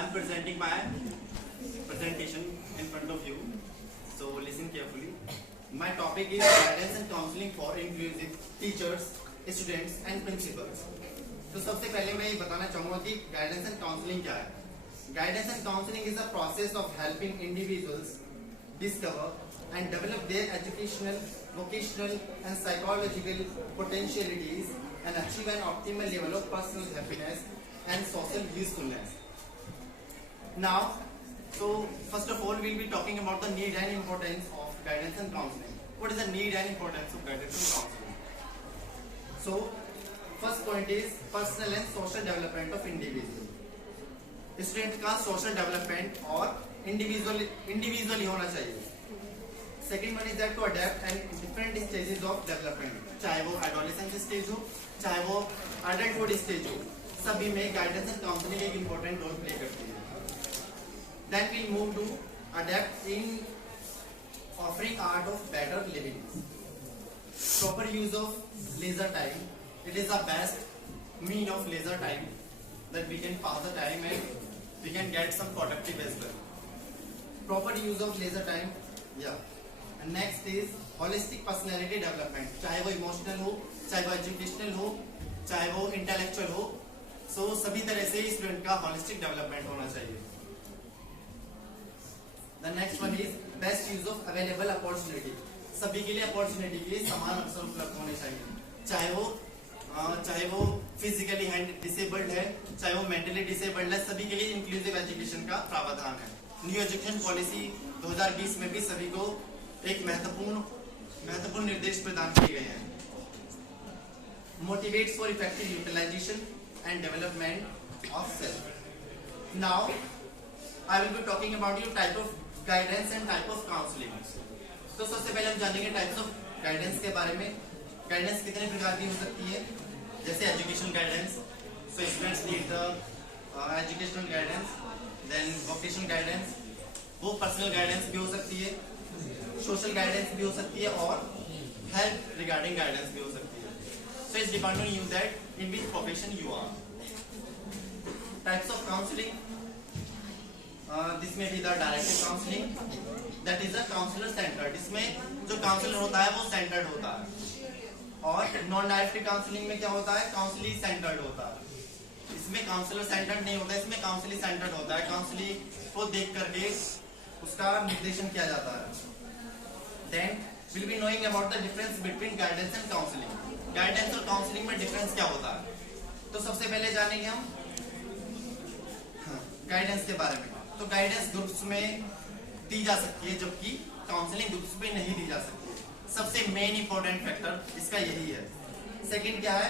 I'm presenting my presentation in front of you. So listen carefully. My topic is guidance and counseling for inclusive teachers, students and principals. तो सबसे पहले मैं ये बताना चाहूँगा कि गाइडेंस एंड काउंसलिंग क्या है. Guidance and counseling is a process of helping individuals discover and develop their educational, vocational and psychological potentialities and achieve an optimal level of personal happiness and social usefulness. Now, so first of all, we will be talking about the need and importance of guidance and counseling. What is the need and importance of guidance and counseling? So, first point is personal and social development of individual. Student का social development और individually होना चाहिए. Second one is that to adept and different stages of development, चाहे वो adolescence stage हो, चाहे वो adulthood stage हो, सभी में गाइडेंस एंड काउंसलिंग एक इंपॉर्टेंट रोल प्ले करती है. Then we move to adept in offering art of better living. Proper use of leisure time. It is the best mean of leisure time that we can pass the time and we can get some productive as well. Proper use of leisure time. Yeah. And next is holistic personality development. चाहे वो emotional हो, चाहे वो educational हो, चाहे वो intellectual हो, so सभी तरह से student का holistic development होना चाहिए. The next one is best use of available opportunity. सभी के लिए opportunity के समान अवसर उपलब्ध होने चाहिए. चाहे वो फिजिकली हैंड डिसेबल्ड है, चाहे वो मेंटली डिसेबल्ड है, सभी के लिए इंक्लूसिव एजुकेशन का प्रावधान है. न्यू एजुकेशन पॉलिसी 2020 में भी सभी को एक महत्वपूर्ण निर्देश प्रदान किए गए हैं. Motivates for effective utilisation and development of self. Now I will be talking about you type of guidance and type of counselling. तो सबसे पहले हम जानेंगे टाइप्स ऑफ गाइडेंस के बारे में. गाइडेंस कितने प्रकार की हो सकती है, जैसे education guidance, so students need the educational guidance. Then vocational guidance, वो पर्सनल गाइडेंस भी हो सकती है, सोशल गाइडेंस भी हो सकती है और हेल्थ रिगार्डिंग गाइडेंस भी हो सकती है. So it's depend on you that in which profession you are. Types of counselling, this में भी the directive counselling, that is a counsellor centred. इसमें जो काउंसलर होता है वो सेंटर्ड होता है. और नॉन डायरेक्टिव काउंसलिंग में क्या होता है, काउंसलिंग सेंटर्ड होता है. इसमें काउंसलर सेंटर्ड नहीं होता है, इसमें काउंसलिंग सेंटर्ड होता है. काउंसलिंग को देख करके उसका निर्देशन किया जाता है. Then will be knowing about the difference between guidance and counselling. Guidance और काउंसलिंग में डिफरेंस क्या होता है, तो सबसे पहले जानेंगे हम गाइडेंस के बारे में. तो गाइडेंस ग्रुप्स में दी जा सकती है, जबकि काउंसलिंग ग्रुप्स में नहीं दी जा सकती. सबसे मेन इंपॉर्टेंट फैक्टर इसका यही है. सेकंड क्या है,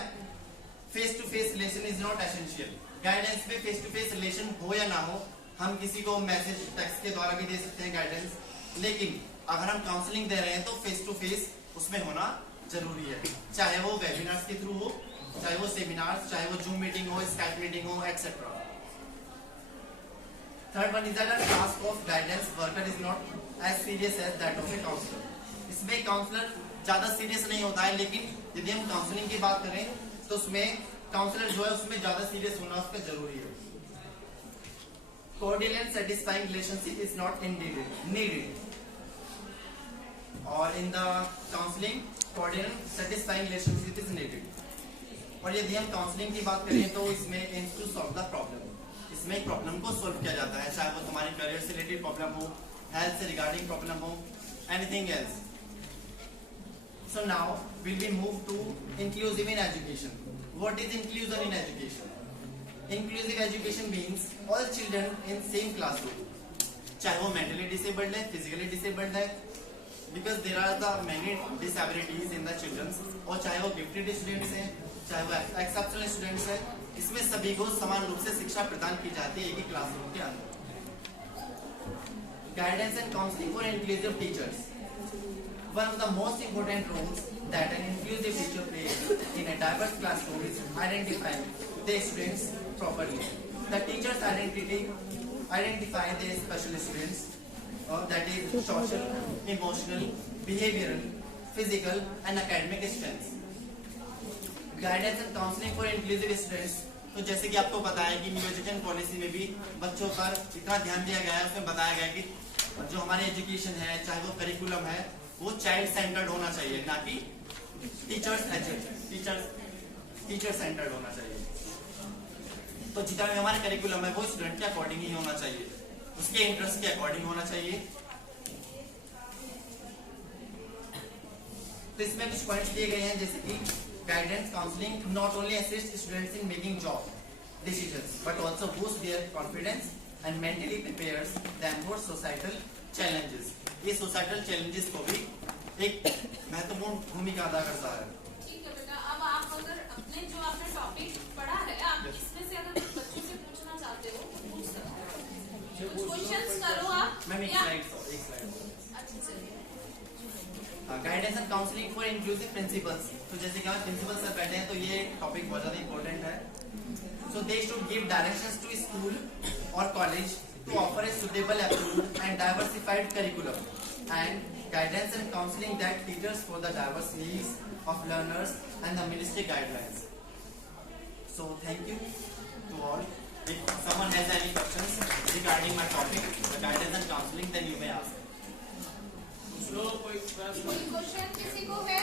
face to face relation is not essential. Guidance में फेस टू फेस रिलेशन हो या ना हो, हम किसी को मैसेज टेक्स्ट के द्वारा भी दे सकते हैं गाइडेंस, लेकिन अगर हम काउंसलिंग दे रहे हैं तो फेस टू फेस उसमें होना जरूरी है. चाहे वो वेबिनार्स के थ्रू हो, चाहे वो सेमिनार्स, चाहे वो जूम मीटिंग हो, स्काइप मीटिंग हो, etcetera. Third one is that the task of guidance worker is not as serious as that of a counsellor. इसमें काउंसलर ज्यादा सीरियस नहीं होता है, लेकिन यदि हम काउंसलिंग की बात करें तो उसमें काउंसलर जो है उसमें ज्यादा सीरियस होना उसका जरूरी है. cordial and satisfying relationship is not needed. और in the counseling cordial and satisfying relationship is needed. और यदि हम काउंसलिंग की बात करें तो इसमें aims to solve the problem. इसमें एक प्रॉब्लम को सोल्व किया जाता है, चाहे वो तुम्हारी करियर से रिलेटेड प्रॉब्लम हो, हेल्थ से रिगार्डिंग प्रॉब्लम हो, anything else. So now will we move to inclusive in education. What is inclusion in education? Inclusive education means all children in same classroom. चाहे वो mentally disabled है, physically disabled है, because there are the many disabilities in the children. और चाहे वो gifted students हैं, चाहे वो exceptional students हैं, इसमें सभी को समान रूप से शिक्षा प्रदान की जाती है एक ही क्लासरूम के अंदर. Guidance and counseling for inclusive teachers. One of the most important roles that an inclusive teacher plays in a diverse classroom is identifying the students properly. The teachers identify the special students, that is social, emotional, behavioral, physical and academic strengths. Guidance and counseling for inclusive students तो जैसे कि आपको पता है कि new education policy में भी बच्चों पर इतना ध्यान दिया गया है, उसमें बताया गया है कि जो हमारी एजुकेशन है, चाहे वो करिकुलम है, वो चाइल्ड सेंटर्ड होना चाहिए, ना कि टीचर सेंटर्ड होना चाहिए। तो जितना भी हमारा करिकुलम है वो स्टूडेंट के अकॉर्डिंग ही होना चाहिए, उसके इंटरेस्ट के अकॉर्डिंग होना चाहिए। तो इसमें कुछ पॉइंट्स दिए गए हैं, जैसे कि guidance counselling not only assist students in making job decisions but also boost their confidence and mentally prepares them for societal challenges। ये societal challenges को भी एक महत्वपूर्ण भूमिका अदा करता है। ठीक है बेटा, अब आप अगर अपने जो आपने टॉपिक पढ़ा है, आप इसमें से अगर कुछ बच्चों से पूछना चाहते हो तो पूछ सकते हो, कुछ क्वेश्चंस करो आप। मैम एक स्लाइड अच्छा चलिए। Guidance and counselling for inclusive principles. तो जैसे कि हमारे प्रिंसिपल सर बैठे हैं, तो ये टॉपिक बहुत ज्यादा इंपॉर्टेंट है। So they should give directions to school or college to offer a suitable, approved and diversified curriculum and guidance and counseling that caters for the diverse needs of learners and the ministry guidelines. So thank you to all. If someone has any questions regarding my topic, the guidance and counseling, then you may ask. कोई question किसी को है?